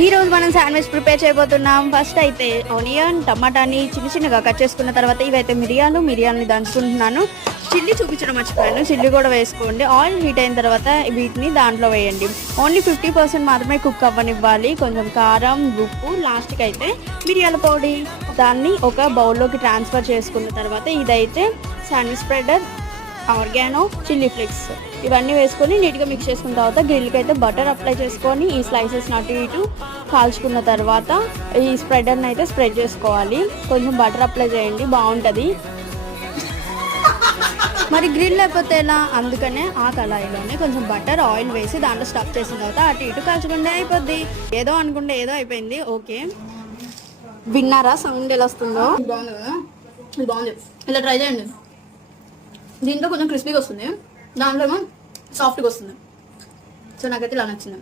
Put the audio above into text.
ఈ రోజు మనం శాండ్విచ్ ప్రిపేర్ చేయబోతున్నాం. ఫస్ట్ అయితే ఆనియన్ టమాటాని చిన్న చిన్నగా కట్ చేసుకున్న తర్వాత ఇవైతే మిరియాలని దంచుకుంటున్నాను. చిల్లీ చూపించడం మర్చిపోయాను, చిల్లీ కూడా వేసుకోండి. ఆయిల్ హీట్ అయిన తర్వాత వీటిని దాంట్లో వేయండి. ఓన్లీ 50% మాత్రమే కుక్ అవ్వనివ్వాలి. కొంచెం కారం, ఉప్పు, లాస్ట్కి అయితే మిరియాల పొడి. దాన్ని ఒక బౌల్లోకి ట్రాన్స్ఫర్ చేసుకున్న తర్వాత ఇదైతే sandwich spreader, organo, chilli flakes ఇవన్నీ వేసుకొని నీట్గా మిక్స్ చేసుకున్న తర్వాత గ్రిల్కి అయితే బటర్ అప్లై చేసుకొని ఈ స్లైసెస్ అటు ఇటు కాల్చుకున్న తర్వాత ఈ స్ప్రెడర్ని అయితే స్ప్రెడ్ చేసుకోవాలి. కొంచెం బటర్ అప్లై చేయండి, బాగుంటుంది. మరి గ్రిల్ లేకపోతే ఎలా, అందుకనే ఆ కళాయిలోనే కొంచెం బటర్ ఆయిల్ వేసి దాంట్లో స్టఫ్ చేసిన తర్వాత అటు ఇటు కాల్చుకుంటే అయిపోద్ది. ఏదో అనుకుంటే ఏదో అయిపోయింది. ఓకే, విన్నారా సౌండ్ ఎలా వస్తుందో? బాగుంది, ఇలా ట్రై చేయండి. దీంట్లో కొంచెం క్రిస్పీగా వస్తుంది, దాంట్లో ఏమో సాఫ్ట్గా వస్తుంది. సో నాకైతే ఇలా నచ్చింది.